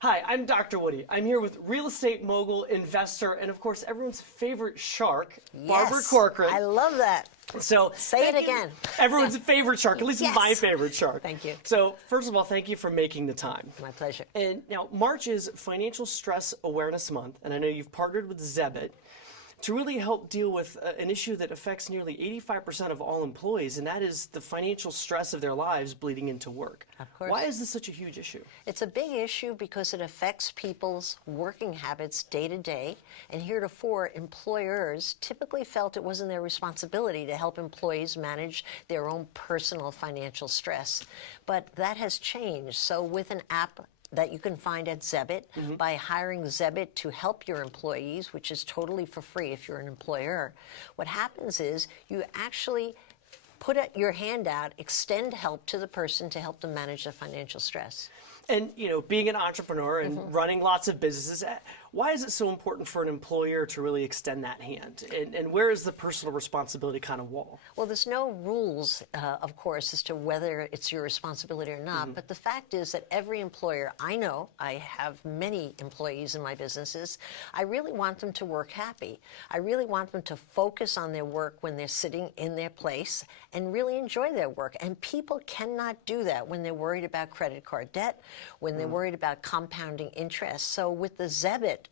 Hi, I'm Dr. Woody. I'm here with real estate mogul, investor, and of course, everyone's favorite shark, Barbara Yes, Corcoran. I love that. So Say it thank you. again. Everyone's favorite shark, at least Yes. my favorite shark. Thank you. So first of all, thank you for making the time. My pleasure. And now March is Financial Stress Awareness Month, and I know you've partnered with Zebit to really help deal with an issue that affects nearly 85% of all employees, and that is the financial stress of their lives bleeding into work. Of course. Why is this such a huge issue? It's a big issue because it affects people's working habits day to day, and heretofore, employers typically felt it wasn't their responsibility to help employees manage their own personal financial stress. But that has changed. So with an app that you can find at Zebit, by hiring Zebit to help your employees, which is totally for free if you're an employer, what happens is you actually put your hand out, extend help to the person to help them manage their financial stress. And, you know, being an entrepreneur and running lots of businesses, why is it so important for an employer to really extend that hand? And where is the personal responsibility kind of wall? Well, there's no rules, of course, as to whether it's your responsibility or not. But the fact is that every employer, I know, I have many employees in my businesses, I really want them to work happy. I really want them to focus on their work when they're sitting in their place and really enjoy their work. And people cannot do that when they're worried about credit card debt, when they're worried about compounding interest. So with the Zebit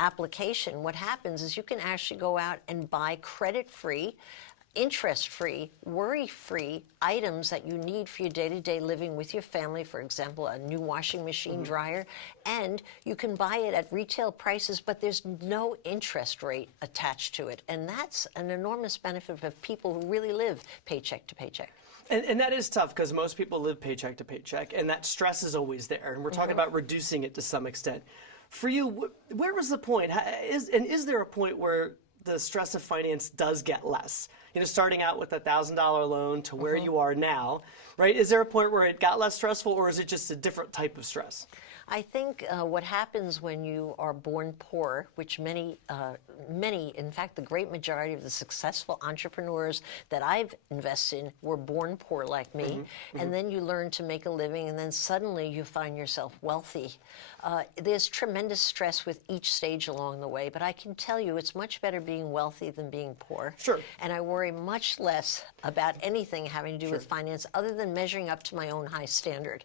application, what happens is you can actually go out and buy credit-free, interest-free, worry-free items that you need for your day-to-day living with your family, for example, a new washing machine dryer, and you can buy it at retail prices, but there's no interest rate attached to it. And that's an enormous benefit for people who really live paycheck to paycheck. And that is tough because most people live paycheck to paycheck, and that stress is always there. And we're talking about reducing it to some extent. For you, where was the point? Is there a point where the stress of finance does get less? You know, starting out with a $1,000 loan to where you are now, right? Is there a point where it got less stressful, or is it just a different type of stress? I think what happens when you are born poor, which many, in fact, the great majority of the successful entrepreneurs that I've invested in were born poor like me, and then you learn to make a living, and then suddenly you find yourself wealthy. There's tremendous stress with each stage along the way, but I can tell you it's much better being wealthy than being poor. Sure. And I worry much less about anything having to do with finance other than measuring up to my own high standard.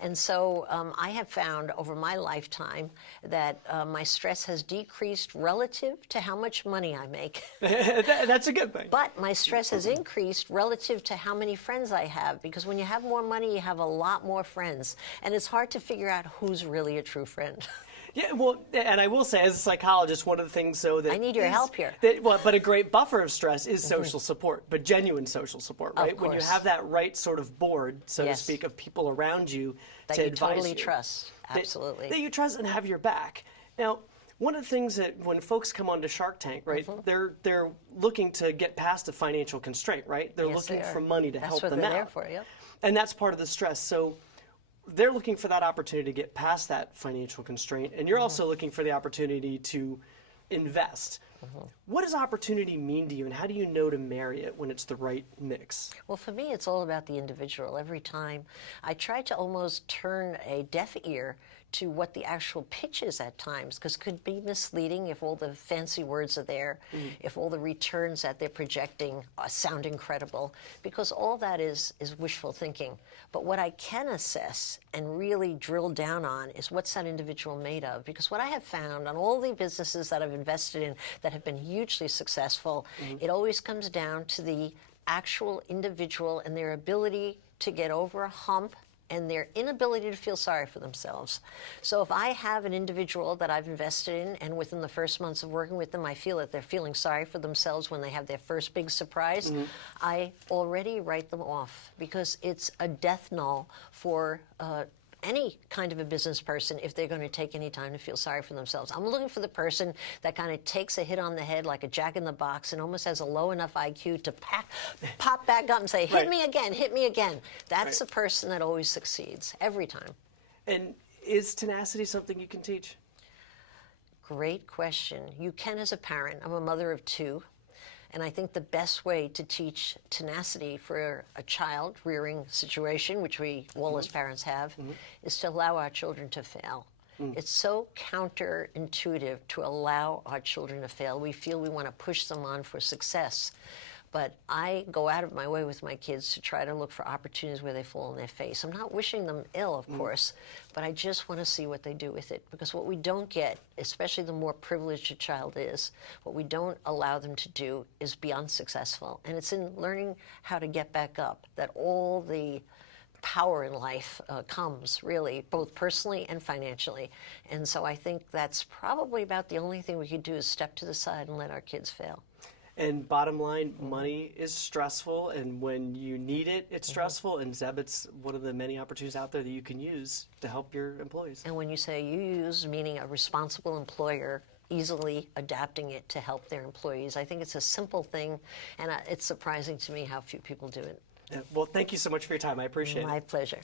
And so I have found over my lifetime that my stress has decreased relative to how much money I make. That's a good thing. But my stress has increased relative to how many friends I have, because when you have more money, you have a lot more friends. And it's hard to figure out who's really a true friend. Yeah, well, and I will say, as a psychologist, one of the things that I need your help here. But a great buffer of stress is social support, but genuine social support, right? Of When you course. have that right sort of board, so to Yes. speak, of people around you That to you advise totally you. trust. Absolutely. That you trust and have your back. Now, one of the things that when folks come onto Shark Tank, right, they're looking to get past a financial constraint, right? They're Yes, looking they are. for money to help That's what them they're out. there for, yep. And that's part of the stress. So they're looking for that opportunity to get past that financial constraint, and you're also looking for the opportunity to invest. What does opportunity mean to you, and how do you know to marry it when it's the right mix? Well, for me, it's all about the individual. Every time I try to almost turn a deaf ear to what the actual pitch is at times, because it could be misleading if all the fancy words are there, if all the returns that they're projecting sound incredible, because all that is wishful thinking. But what I can assess and really drill down on is what's that individual made of, because what I have found on all the businesses that I've invested in that have been hugely successful, it always comes down to the actual individual and their ability to get over a hump and their inability to feel sorry for themselves. So if I have an individual that I've invested in, and within the first months of working with them, I feel that they're feeling sorry for themselves when they have their first big surprise, I already write them off, because it's a death knell for any kind of a business person if they're going to take any time to feel sorry for themselves. I'm looking for the person that kind of takes a hit on the head like a jack in the box and almost has a low enough IQ to pop back up and say, hit me again, hit me again. That's the person that always succeeds, every time. And is tenacity something you can teach? Great question. You can as a parent. I'm a mother of two. And I think the best way to teach tenacity for a child rearing situation, which we all as parents have, is to allow our children to fail. It's so counterintuitive to allow our children to fail. We feel we want to push them on for success. But I go out of my way with my kids to try to look for opportunities where they fall on their face. I'm not wishing them ill, of course, but I just want to see what they do with it. Because what we don't get, especially the more privileged a child is, what we don't allow them to do is be unsuccessful. And it's in learning how to get back up that all the power in life comes, really, both personally and financially. And so I think that's probably about the only thing we could do is step to the side and let our kids fail. And bottom line, money is stressful, and when you need it, it's stressful. And Zeb, it's one of the many opportunities out there that you can use to help your employees. And when you say you use, meaning a responsible employer easily adapting it to help their employees, I think it's a simple thing, and it's surprising to me how few people do it. Well, thank you so much for your time. I appreciate it. My pleasure.